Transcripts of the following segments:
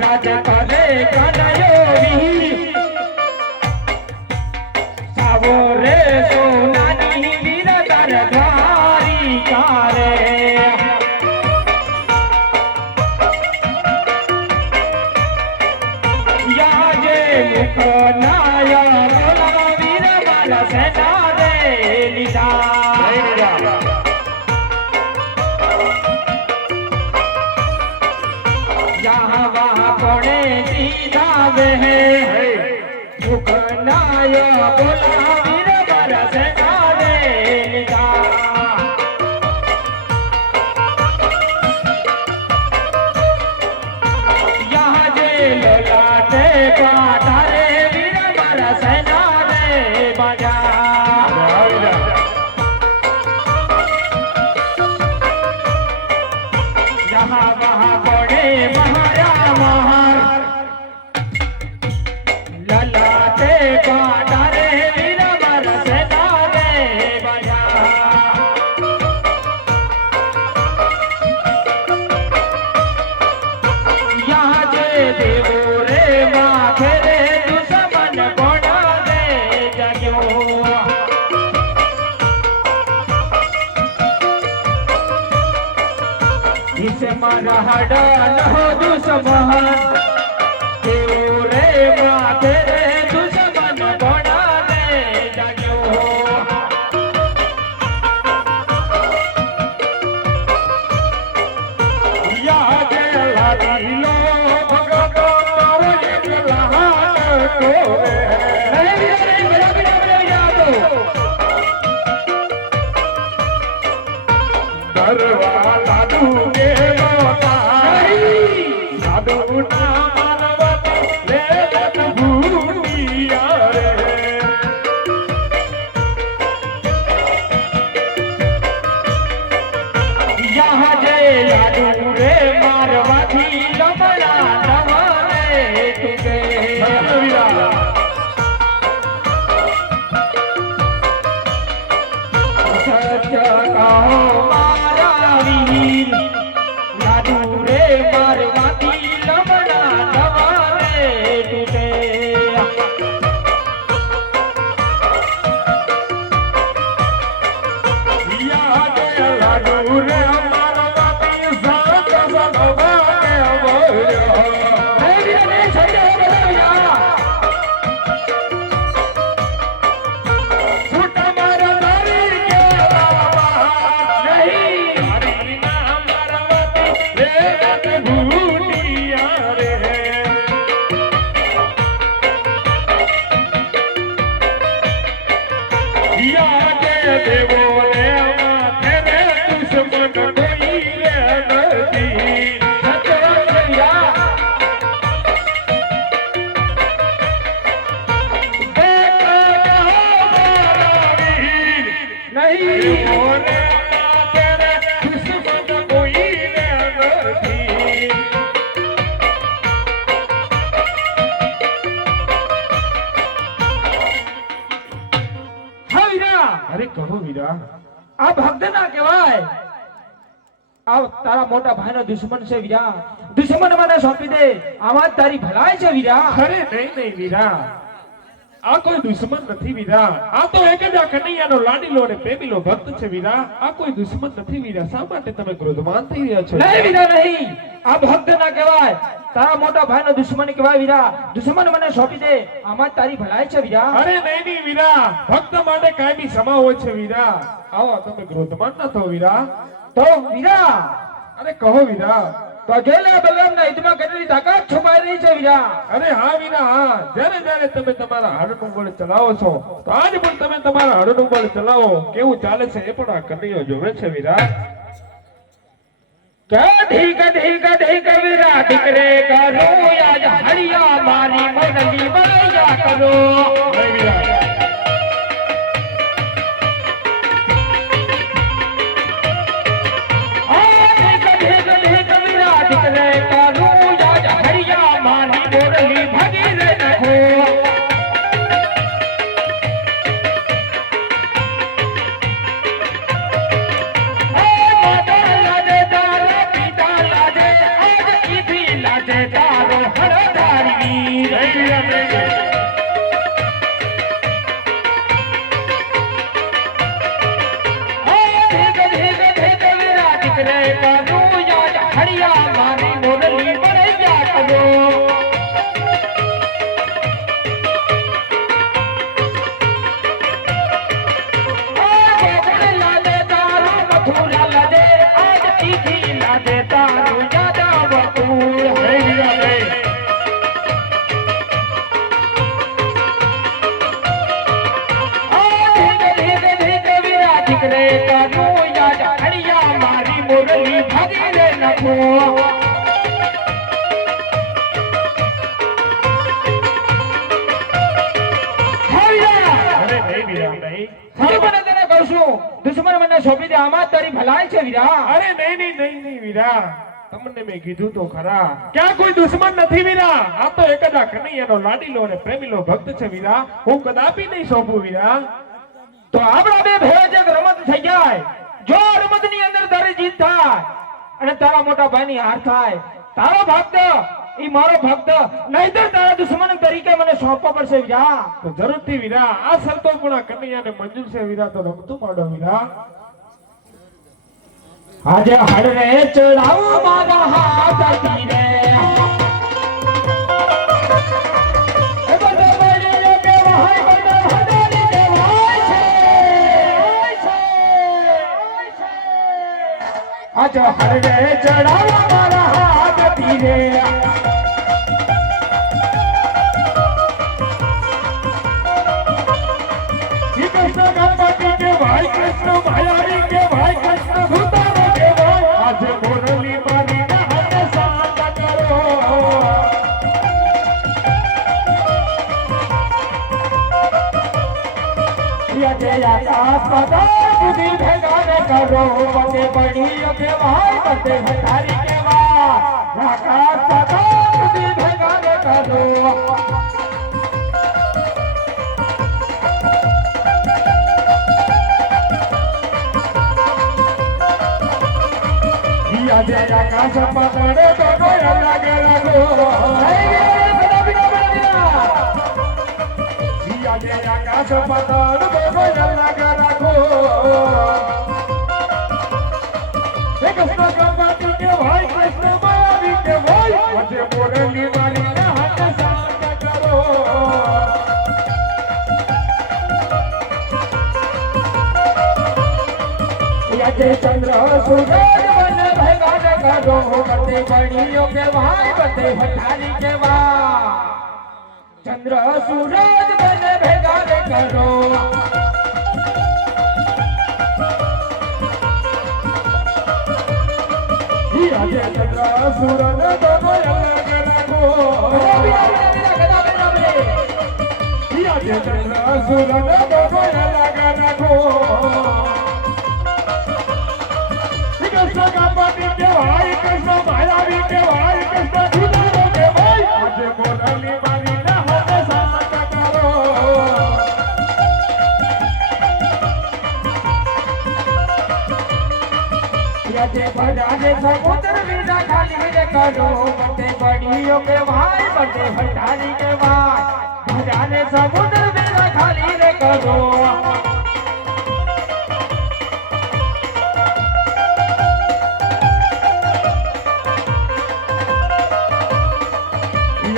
રાજ કરે કનયો વીર સાવો રે સોનાની વીર ધારી કારે બોલા વીર મારા इस मरहड़ा हो दुश्मन देव रे माते रे दुश्मन बड़ा दे जग्यो याद लागी लो भगतो वलिद लहाट को रे उठा સદવાકે અરે કહો વીરા આ ભક્ત ના કહેવાય. આ તારા મોટા ભાઈનો દુશ્મન છે વીરા. દુશ્મન મને સોંપી દે. આમાં તારી ભલાઈ છે વીરા. અરે નહીં નહીં, વીરા. આ કોઈ દુશ્મન નથી વીરા. આ તો એક જ આ કનૈયાનો લાડીલો અને પ્રેમીલો ભક્ત છે વીરા. આ કોઈ દુશ્મન નથી વીરા. શા માટે તમે ક્રોધમાન થઈ રહ્યા છો? નહીં વીરા નહીં. આ ભક્ત ના કહેવાય. તારા મોટા ભાઈનો દુશ્મન કહેવાય વીરા. દુશ્મન મને સોંપી દે. આમાં તારી ભલાઈ છે વીરા. અરે નહીં નહીં વીરા. ભક્ત માટે કાયમી સમા હોય છે વીરા. આવો તમે ક્રોધમાન ના થો વીરા. તો વીરા. અરે કહો વીરા. તો અઘેલા બલરામ ના હિતમાં કેટલી તાકાત છુપાઈ રહી છે વીરા. અરે હા વીરા હા. જ્યારે જ્યારે તમે તમારા હાડનું બળ ચલાવો છો તો આજ પણ તમે તમારા હાડનું બળ ચલાવો. કેવું ચાલે છે એ પણ આ કનૈયો જોવે છે વીરા. કઢી કઢી કઢી કવીરા દીકરે કરો યાદ હરિયા મારી મનની બલૈયા કરો. દુશ્મન મને સોંપી દે આમાં તારી ભલાઈ છે વીરા અરે નહીં નહીં નહીં નહીં વીરા તમને મેં કીધું તો ખરા. ક્યાં કોઈ દુશ્મન નથી વીરા આ તો એક જ કનૈયાનો લાડીલો અને પ્રેમીલો ભક્ત છે વીરા હું કદાપી નહીં સોંપું વીરા તો આપણા બે ભેળા જે રમત થઈ જાય જો રમતની અંદર તારી જીત થાય અને તારા મોટા ભાઈ ની હાર થાય. તારો ભક્ત ઈ મારો ભક્ત. નહીતર તારા દુશ્મન તરીકે મને સોંપવો પડશે વીરા. તો જરૂરથી વીરા આ શરતો પણ કનૈયાને મંજૂર છે વીરા તો રમતું પાડો વીરા. આજે હડરે ચડાવ મારા હાથ તીરે આજે હડરે ચડાવો મારા હાથ કે ભાઈ કૃષ્ણ માયાવી કે ભાઈ કૃષ્ણ ભૂતાનો કે ભાઈ આજે મોરલી મારી ના હાથે શાંત કરો આજે આકાશ પતાલ બુદ્ધિ ભેગા કરો બધે બળીઓ કહેવાય બધે ભટારી કહેવાય આકાશ પતાલ બુદ્ધિ ભેગા કરો આજે આકાશ પકડે તો રાખો આજે આકાશ તો કોઈ અલગ રાખો હે કૃષ્ણ ગણપતિ કે ભાઈ કૃષ્ણ માયાવી કે ચંદ્ર, સૂરજ રાખો. આજે ચંદ્ર સૂરજ તો કોઈ અલગ રાખો. શ્રી કૃષ્ણ ગણપતિ કે કૃષ્ણ માયાવી કે આજે ભજાને સમુદ્ર વિના ખાલી રે કરો બધે બળીઓ કહેવાય બધે ભટારી કહેવાય ભજાને સમુદ્ર વિના ખાલી રે કરો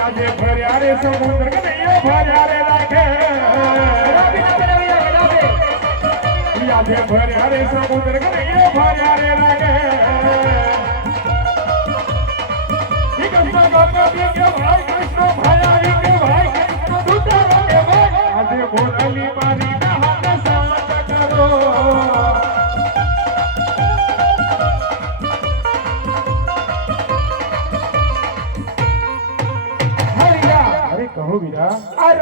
આજે ભર્યા રે સમુદ્ર કનૈયો ભર્યા રે રાખે આજે ભર્યા રે સમુદ્ર ભર્યા રે મારી કરો. કહો વીરા. આ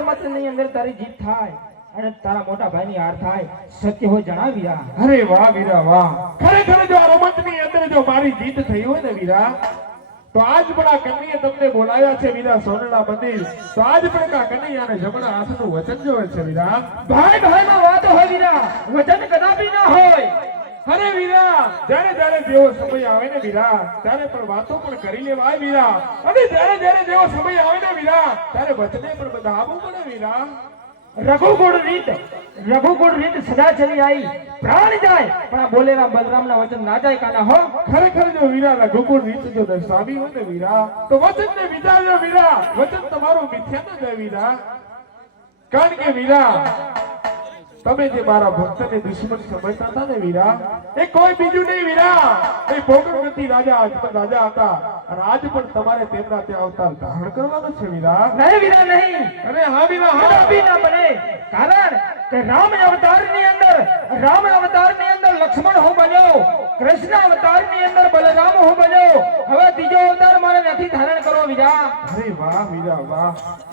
અંદર તારી જીત થાય. અને તારા મોટા ભાઈની હાર થાય સત્ય હોય જણાવી રા અરે વાહ વીરા વાહ. ખરેખર જો આ રમતની અંદર જો મારી જીત થઈ હોય ને વીરા તો આજ પણ આ કન્યા તમને બોલાવ્યા છે વીરા સોનડા મંદિર. તો આજ પણ આ કન્યાને જમણા હાથનું વચન જોવે છે વીરા. ભાઈ ભાઈમાં વાત હોય વીરા. વચન કદાપી ના હોય. અરે વીરા જ્યારે જ્યારે જેવો સમય આવે ને વીરા ત્યારે પણ વાતો પણ કરી લેવાય વીરા. અને જ્યારે જ્યારે જેવો સમય આવે ને વીરા ત્યારે વચને પણ બધા આવું પડે વીરા. રઘુકુળ રીત રઘુકુળ રીત સદા ચલી આવી પ્રાણ જાય, પણ આ બોલેલા બલરામના વચન ના જાય કાના હો? ખરેખર જો વીરા, રઘુકુળ રીત જો દર્શાવી હોય ને વીરા, તો વચન ને વિચાર્યો વીરા. વચન તમારું મિથ્યા ન જાય વીરા. કારણ કે વીરા તમે જે મારા ભક્તને દુશ્મન સમજતા હતા ને વીરા એ કોઈ બીજું નહીં વીરા. એ ભોગવતી રાજા રાજા હતા અને આજ પણ તમારે તેમના ત્યાં અવતાર ધારણ કરવાનો છે વીરા. નહીં વીરા નહીં. અરે હા વીરા હા. હા બી ના બને. કારણ કે રામ અવતારની અંદર રામ અવતારની અંદર લક્ષ્મણ હું બન્યો કૃષ્ણ અવતારની અંદર બલરામ હું બન્યો. હવે બીજો અવતાર મારે નથી ધારણ કરવો વિરા અરે વાહ વિરા વાહ.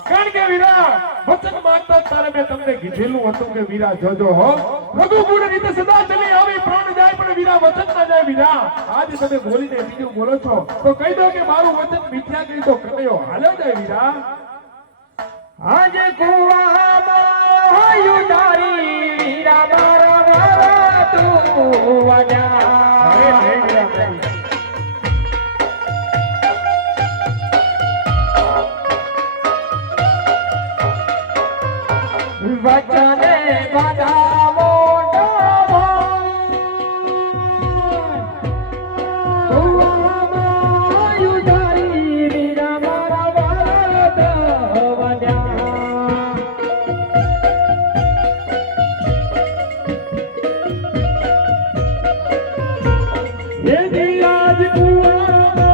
કારણ કે વિરા વચન માનતા તારે મેં તમને કીધેલું હતું કે વિરા જોજો હો. રઘુકુળ રીતે સદા ચલી આવી પ્રાણ જાય પણ વિરા વચન ના જાય વિરા આજે તમે બોલીને બીજું બોલો છો. તો કહી દો કે મારું વચન મિથ્યા કહી દો કનૈયો હાલો જાય વિરા આજે કુવામાં તું નહીં. Thank you.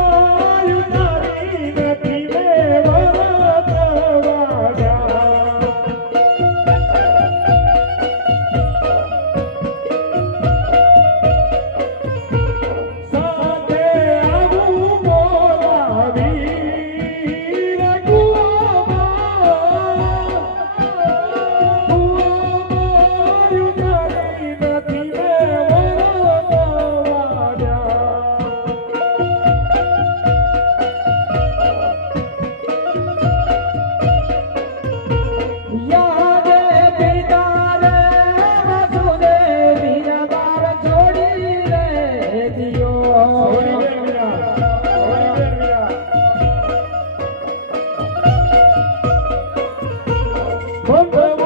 Vamos, vamos.